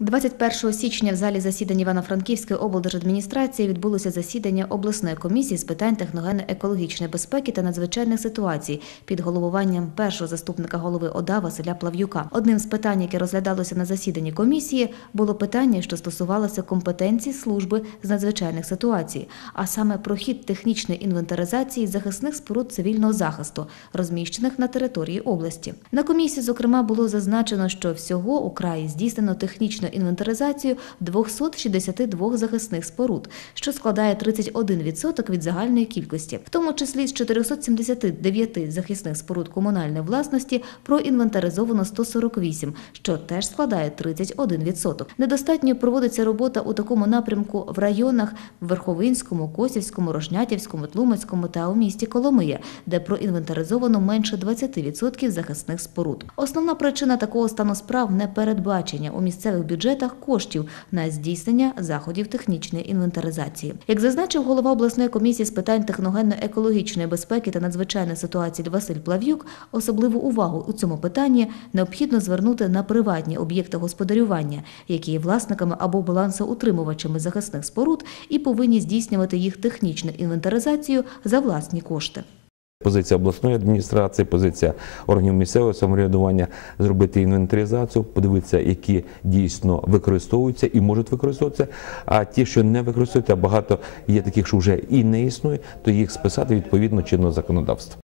21 січня в залі засідань Івано-Франківської облдержадміністрації відбулося засідання обласної комісії з питань техногенно-екологічної безпеки та надзвичайних ситуацій під головуванням першого заступника голови ОДА Василя Плав'юка. Одним з питань, яке розглядалося на засіданні комісії, було питання, що стосувалося компетенції служби з надзвичайних ситуацій, а саме про хід технічної інвентаризації захисних споруд цивільного захисту, розміщених на території області. На комісії, зокрема, було зазначено, що всього у краї здійснено технічну інвентаризацію 262 захисних споруд, що складає 31% від загальної кількості, в тому числі з 479 захисних споруд комунальної власності проінвентаризовано 148, що теж складає 31%. Недостатньо проводиться робота у такому напрямку в районах Верховинському, Косівському, Рожнятівському, Тлумацькому та у місті Коломия, де проінвентаризовано менше 20% захисних споруд. Основна причина такого стану справ непередбачення у місцевих бюджетах коштів на здійснення заходів технічної інвентаризації. Як зазначив голова обласної комісії з питань техногенно-екологічної безпеки та надзвичайних ситуацій Василь Плав'юк, особливу увагу у цьому питанні необхідно звернути на приватні об'єкти господарювання, які є власниками або балансоутримувачами захисних споруд і повинні здійснювати їх технічну інвентаризацію за власні кошти. Позиція обласної адміністрації, позиція органів місцевого самоврядування зробити інвентаризацію, подивитися, які дійсно використовуються і можуть використовуватися. А ті, що не використовуються, багато є таких, що вже і не існує, то їх списати відповідно чинного законодавства.